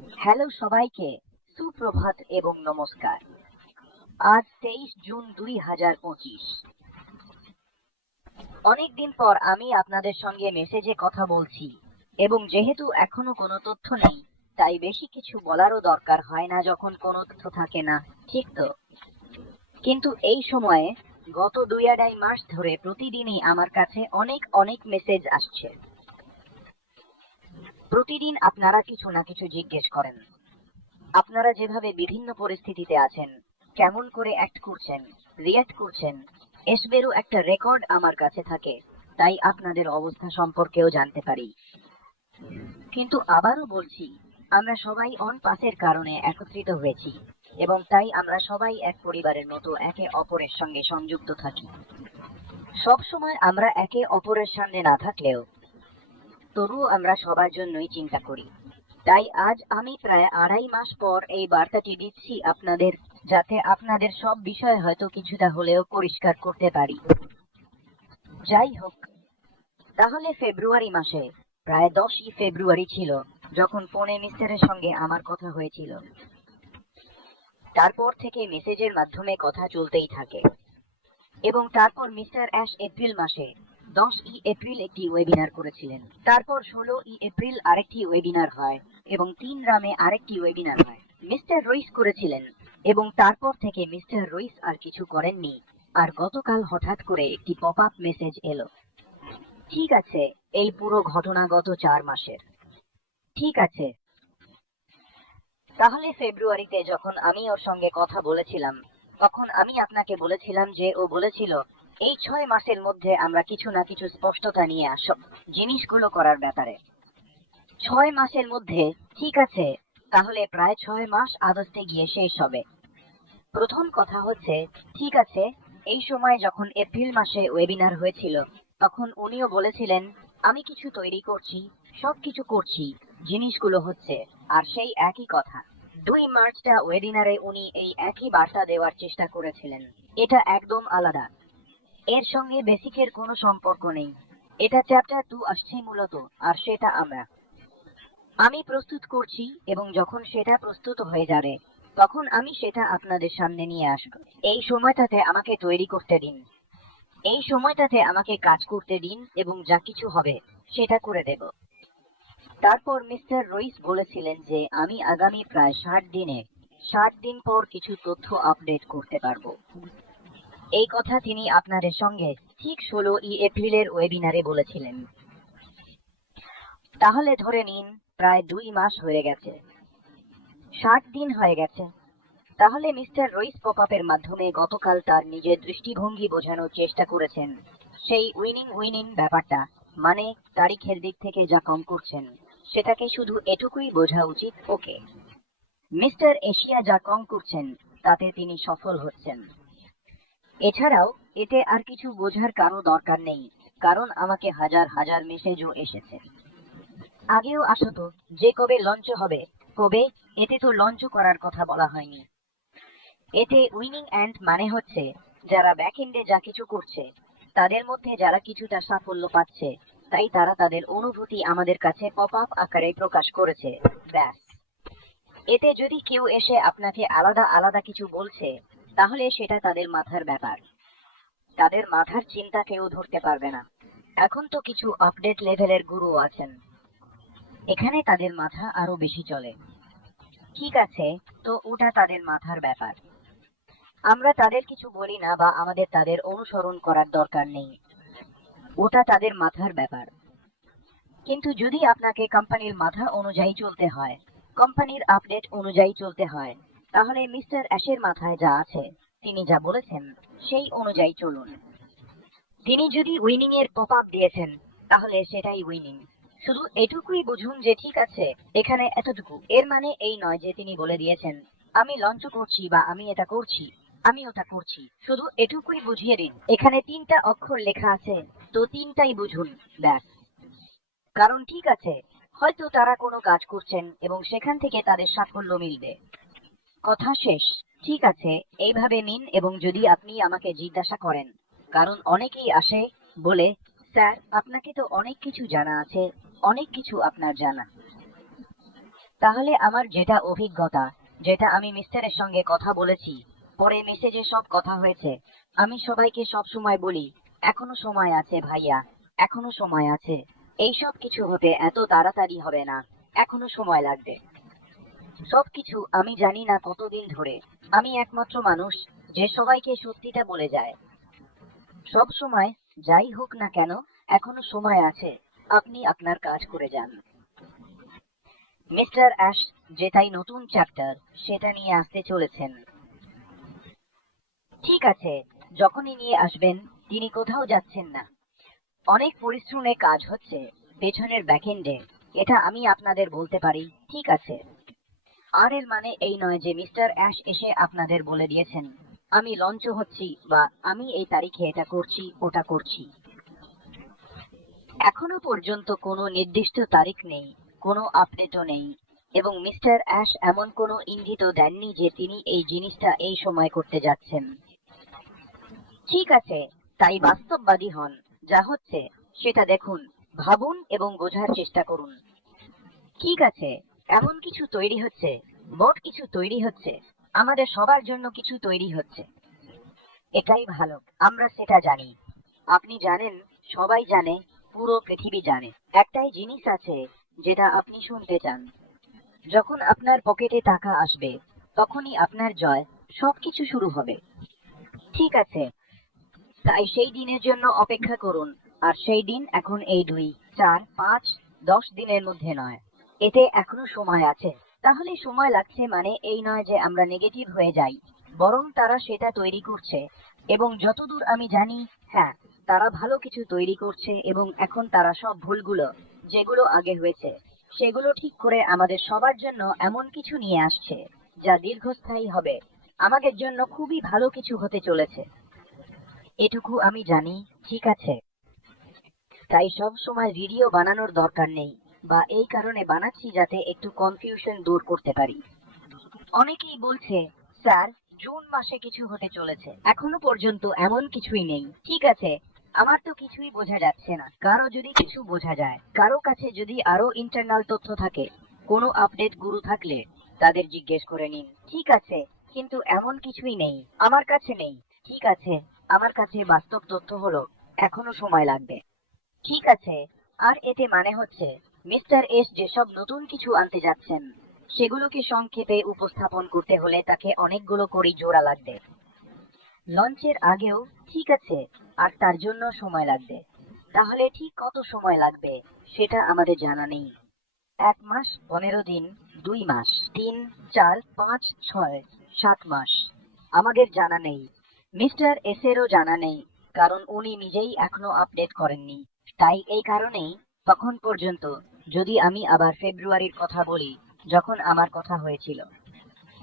Hello সবাইকে, সুপ্রভাত এবং নমস্কার। আজ 23 জুন 2025। অনেকদিন পর আমি আপনাদের সঙ্গে মেসেজে কথা বলছি, এবং যেহেতু এখনো কোনো তথ্য নেই, তাই বেশি কিছু বলারও দরকার হয় না যখন কোনো তথ্য থাকে না, ঠিক তো? কিন্তু এই সময়ে গত 2-2.5 মাস ধরে প্রতিদিনই আমার কাছে অনেক অনেক মেসেজ আসছে। প্রতিদিন আপনারা কিছু না কিছু জিজ্ঞেস করেন। আপনারা যেভাবে বিভিন্ন পরিস্থিতিতে আছেন, কেমন করে অ্যাক্ট করছেন, রিয়্যাক্ট করছেন, এসবেরও একটা রেকর্ড আমার কাছে থাকে, তাই আপনাদের অবস্থা সম্পর্কেও জানতে পারি। কিন্তু আবারও বলছি, আমরা সবাই অন পাসের কারণে একত্রিত হয়েছি, এবং তাই আমরা সবাই এক পরিবারের মতো একে অপরের সঙ্গে সংযুক্ত থাকি। সব সময় আমরা একে অপরের সামনে না থাকলেও তবুও আমরা সবার জন্যই চিন্তা করি। তাই আজ আমি প্রায় 2.5 মাস পর এই বার্তাটি দিচ্ছি আপনাদের, যাতে আপনাদের সব বিষয় হয়তো কিছুটা হলেও পরিষ্কার করতে পারি। যাই হোক, তাহলে ফেব্রুয়ারি মাসে, প্রায় 10ই ফেব্রুয়ারি ছিল যখন ফোনে মিস্টারের সঙ্গে আমার কথা হয়েছিল। তারপর থেকে মেসেজের মাধ্যমে কথা চলতেই থাকে, এবং তারপর মিস্টার অ্যাশ এপ্রিল মাসে 10ই এপ্রিল একটি ওয়েবিনার করেছিলেন। তারপর 16ই এপ্রিল আরেকটি ওয়েবিনার হয়, এবং 3 আরেকটি ওয়েবিনার হয়। মিস্টার রইস করেছিলেন, এবং তারপর থেকে মিস্টার রইস আর কিছু করেননি। আর গতকাল হঠাৎ করে একটি পপ আপ মেসেজ এলো। ঠিক আছে, এই পুরো ঘটনা গত 4 মাসের। ঠিক আছে, তাহলে ফেব্রুয়ারিতে যখন আমি ওর সঙ্গে কথা বলেছিলাম, তখন আমি আপনাকে বলেছিলাম যে ও বলেছিল এই 6 মাসের মধ্যে আমরা কিছু না কিছু স্পষ্টতা নিয়ে আসব জিনিসগুলো করার ব্যাপারে। 6 মাসের মধ্যে, ঠিক আছে, তাহলে প্রায় 6 মাস আগস্টে গিয়ে শেষ হবে। প্রথম কথা হচ্ছে, ঠিক আছে, এই সময় যখন এপ্রিল মাসে ওয়েবিনার হয়েছিল, তখন উনিও বলেছিলেন আমি কিছু তৈরি করছি, সবকিছু করছি, জিনিসগুলো হচ্ছে। আর সেই একই কথা 2 মার্চটা ওয়েবিনারে উনি এই একই বার্তা দেওয়ার চেষ্টা করেছিলেন। এটা একদম আলাদা, এর সঙ্গে বেসিকের কোনো সম্পর্ক নেই। এটা চ্যাপ্টার 2 আসছে মূলত, আর সেটা আমি প্রস্তুত করছি, এবং যখন সেটা প্রস্তুত হয়ে যাবে, তখন আমি সেটা আপনাদের সামনে নিয়ে আসব। এই সময়টাতে আমাকে তৈরি করতে দিন, এই সময়টাতে আমাকে কাজ করতে দিন, এবং যা কিছু হবে সেটা করে দেব। তারপর মিস্টার রইস বলেছিলেন যে আমি আগামী প্রায় 60 দিন পর কিছু তথ্য আপডেট করতে পারবো। এই কথা তিনি আপনাদের সঙ্গে ঠিক 16ই এপ্রিলের ওয়েবিনারে বলেছিলেন। তাহলে ধরে নিন প্রায় 2 মাস হয়ে গেছে, 60 দিন হয়ে গেছে। তাহলে মিস্টার রইস পপ আপের মাধ্যমে গতকাল তার নিজের দৃষ্টিভঙ্গি বোঝানোর চেষ্টা করেছেন, সেই উইনিং উইনিং ব্যাপারটা, মানে তারিখের দিক থেকে যা কম করছেন সেটাকে শুধু এটুকুই বোঝা উচিত, ওকে। মিস্টার এশিয়া যা কম করছেন তাতে তিনি সফল হচ্ছেন। এছাড়াও এতে আর কিছু বোঝার কারো দরকার নেই, কারণ আমাকে হাজার হাজার মেসেজও এসেছে। আগেও আসতো যে কবে লঞ্চ হবে, কবে, এতে তো লঞ্চ করার কথা বলা হয়নি। এতে উইনিং এন্ড মানে হচ্ছে যারা ব্যাক এন্ডে যা কিছু করছে তাদের মধ্যে যারা কিছুটা সাফল্য পাচ্ছে, তাই তারা তাদের অনুভূতি আমাদের কাছে পপ আপ আকারে প্রকাশ করেছে, ব্যাস। এতে যদি কেউ এসে আপনাকে আলাদা আলাদা কিছু বলছে, তাহলে সেটা তাদের মাথার ব্যাপার, তাদের মাথার চিন্তা কেউ ধরতে পারবে না। এখন তো কিছু আপডেট লেভেলের গুরু আছেন, এখানে তাদের মাথা আরো বেশি চলে। ঠিক আছে, তো ওটা তাদের মাথার ব্যাপার, আমরা তাদের কিছু বলি না, বা আমাদের তাদের অনুসরণ করার দরকার নেই, ওটা তাদের মাথার ব্যাপার। কিন্তু যদি আপনাকে কোম্পানির মাথা অনুযায়ী চলতে হয়, কোম্পানির আপডেট অনুযায়ী চলতে হয়, তাহলে মিস্টার অ্যাশের মাথায় যা আছে, তিনি যা বলেছেন সেই অনুযায়ী চলুন। তিনি যদি উইনিং এর পপ আপ দিয়েছেন, তাহলে সেটাই উইনিং। শুধু এটুকুই বুঝুন যে ঠিক আছে, এখানে এতটুকু, এর মানে এই নয় যে তিনি বলে দিয়েছেন আমি লঞ্চ করছি, বা আমি এটা করছি, আমি ওটা করছি। শুধু এটুকুই বুঝিয়ে দিন এখানে 3টা অক্ষর লেখা আছে, তো 3টাই বুঝুন, ব্যাস। কারণ ঠিক আছে, হয়তো তারা কোনো কাজ করছেন এবং সেখান থেকে তাদের সাফল্য মিলবে, কথা শেষ। ঠিক আছে, এইভাবে নিন। এবং যদি আপনি আমাকে জিজ্ঞাসা করেন, কারণ অনেকেই আসে বলে স্যার আপনাকে তো অনেক কিছু জানা আছে, অনেক কিছু আপনার জানা। তাহলে আমার যেটা অভিজ্ঞতা, যেটা আমি মিস্টারের সঙ্গে কথা বলেছি, পরে মেসেজে সব কথা হয়েছে, আমি সবাইকে সব সময় বলি, এখনো সময় আছে ভাইয়া, এখনো সময় আছে। এইসব কিছু হতে এত তাড়াতাড়ি হবে না, এখনো সময় লাগবে। সবকিছু আমি জানি না কতদিন ধরে। আমি একমাত্র মানুষ যে সবাইকে সত্যিটা বলে যায়। সব সময় যাই হোক না কেন, এখনো সময় আছে, আপনি আপনার কাজ করে যান। মিস্টার অ্যাশ যেটাই নতুন চ্যাপ্টার সেটা নিয়ে আসতে চলেছেন। ঠিক আছে, যখনই নিয়ে আসবেন, তিনি কোথাও যাচ্ছেন না। অনেক পরিশ্রমে কাজ হচ্ছে পেছনের ব্যাকএন্ডে, এটা আমি আপনাদের বলতে পারি, ঠিক আছে? আর এর মানে এই নয় যে মিস্টার অ্যাশ এসে আপনাদের বলে দিয়েছেন আমি লঞ্চ হচ্ছি বা আমি এই তারিখে এটা করছি ওটা করছি। এখনো পর্যন্ত কোনো নির্দিষ্ট তারিখ নেই, কোনো আপডেটও নেই, এবং মিস্টার অ্যাশ এমন কোনো ইঙ্গিতও দেননি যে তিনি এই জিনিসটা এই সময় করতে যাচ্ছেন। ঠিক আছে, তাই বাস্তববাদী হন, যা হচ্ছে সেটা দেখুন, ভাবুন এবং বোঝার চেষ্টা করুন। ঠিক আছে, এমন কিছু তৈরি হচ্ছে, মোট কিছু তৈরি হচ্ছে, আমাদের সবার জন্য কিছু তৈরি হচ্ছে। এটাই ভালো, আমরা সেটা জানি। আপনি জানেন, সবাই জানে, পুরো পৃথিবী জানে। একটাই জিনিস আছে যেটা আপনি শুনতে চান। যখন আপনার পকেটে টাকা আসবে, তখনই আপনার জয়, সবকিছু শুরু হবে। ঠিক আছে, তাই সেই দিনের জন্য অপেক্ষা করুন। আর সেই দিন এখন এই 2, 4, 5, 10 দিনের মধ্যে নয়। এতে এখনো সময় আছে। তাহলে সময় লাগছে মানে এই নয় যে আমরা নেগেটিভ হয়ে যাই, বরং তারা সেটা তৈরি করছে। এবং যতদূর আমি জানি, হ্যাঁ, তারা ভালো কিছু তৈরি করছে এবং এখন তারা সব ভুলগুলো যেগুলো আগে হয়েছে সেগুলো ঠিক করে আমাদের সবার জন্য এমন কিছু নিয়ে আসছে যা দীর্ঘস্থায়ী হবে। আমাদের জন্য খুবই ভালো কিছু হতে চলেছে, এটুকু আমি জানি, ঠিক আছে? তাই সব সময় ভিডিও বানানোর দরকার নেই, বা এই কারণে বানাচ্ছি যাতে একটু কনফিউশন দূর করতে পারি। অনেকেই বলছে, স্যার, জুন মাসে কিছু হতে চলেছে, এখনো পর্যন্ত এমন কিছুই নেই। ঠিক আছে, আমার তো কিছুই বোঝা যাচ্ছে না। কারো যদি কিছু বোঝা যায়, কারো কাছে যদি আরো ইন্টারনাল তথ্য থাকে, কোনো আপডেট গুরু থাকলে তাদের জিজ্ঞেস করে নিন। ঠিক আছে, কিন্তু এমন কিছুই নেই, আমার কাছে নেই। ঠিক আছে, আমার কাছে বাস্তব তথ্য হলো এখনো সময় লাগবে। ঠিক আছে, আর এতে মানে হচ্ছে মিস্টার এস যেসব নতুন কিছু আনতে যাচ্ছেন সেগুলোকে সংক্ষেপে উপস্থাপন করতে হলে তাকে অনেকগুলো করে জোড়া লাগবে লঞ্চের আগেও। ঠিক আছে, আর তার জন্য সময় লাগবে। তাহলে ঠিক কত সময় লাগবে সেটা আমাদের জানা নেই। 1 মাস, 15 দিন, 2 মাস, 3, 4, 5, 6, 7 মাস, আমাদের জানা নেই। মিস্টার এসেরও জানা নেই, কারণ উনি নিজেই এখনো আপডেট করেননি। তাই এই কারণেই তখন পর্যন্ত, যদি আমি আবার ফেব্রুয়ারির কথা বলি, যখন আমার কথা হয়েছিল,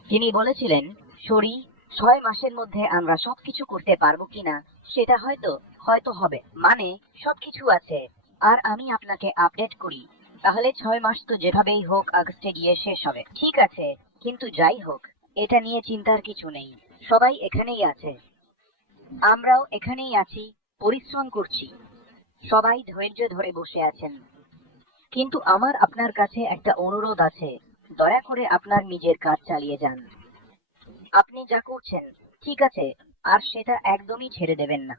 তিনি বলেছিলেন, সরি, 6 মাসের মধ্যে আমরা সবকিছু করতে পারবো কিনা সেটা হয়তো হয়তো হবে, মানে সবকিছু আছে। আর আমি আপনাকে আপডেট করি, তাহলে 6 মাস তো যেভাবেই হোক আগস্টে গিয়ে শেষ হবে। ঠিক আছে, কিন্তু যাই হোক, এটা নিয়ে চিন্তার কিছু নেই। সবাই এখানেই আছে, আমরাও এখানেই আছি, পরিশ্রম করছি, সবাই ধৈর্য ধরে বসে আছেন। কিন্তু আমার আপনার কাছে একটা অনুরোধ আছে, দয়া করে আপনার নিজের কাজ চালিয়ে যান। আপনি যা করছেন ঠিক আছে, আর সেটা একদমই ছেড়ে দেবেন না।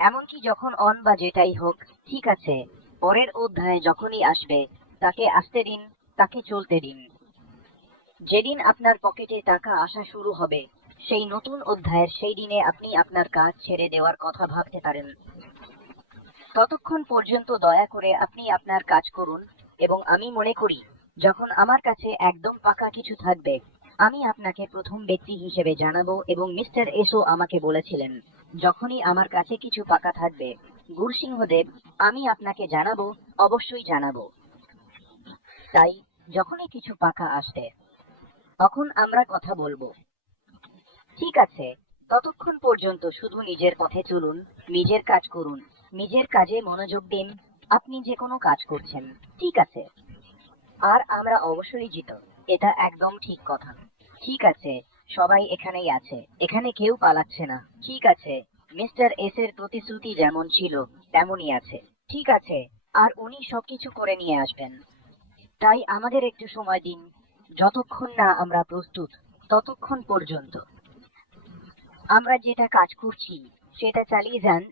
এমনকি যখন অন বা যেটাই হোক, ঠিক আছে, পরের অধ্যায়ে যখনই আসবে তাকে আসতে দিন, তাকে চলতে দিন। যেদিন আপনার পকেটে টাকা আসা শুরু হবে, সেই নতুন অধ্যায়ের সেই দিনে আপনি আপনার কাজ ছেড়ে দেওয়ার কথা ভাবতে পারেন। ততক্ষণ পর্যন্ত দয়া করে আপনি আপনার কাজ করুন, এবং আমি মনে করি যখন আমার কাছে একদম পাকা কিছু থাকবে আমি আপনাকে প্রথম ব্যক্তি হিসেবে জানাবো। এবং মিস্টার এসও আমাকে বলেছিলেন, যখনই আমার কাছে কিছু পাকা থাকবে গুরসিংহদেব, আমি আপনাকে জানাবো, অবশ্যই জানাবো। তাই যখনই কিছু পাকা আসবে তখন আমরা কথা বলবো, ঠিক আছে? ততক্ষণ পর্যন্ত শুধু নিজের পথে চলুন, নিজের কাজ করুন, নিজের কাজে মনোযোগ দিন। আপনি যে কোনো কাজ করছেন, ঠিক আছে? আর আমরা অবশ্যই জিত, এটা একদম ঠিক কথা। ঠিক আছে, সবাই এখানেই আছে, এখানে কেউ পালাচ্ছে না। ঠিক আছে, মিস্টার এস এর প্রতিশ্রুতি যেমন ছিল তেমনই আছে। ঠিক আছে, আর উনি সবকিছু করে নিয়ে আসবেন। তাই আমাদের একটু সময় দিন। যতক্ষণ না আমরা প্রস্তুত ততক্ষণ পর্যন্ত আমরা যেটা কাজ করছি সেটা চালিয়ে যান।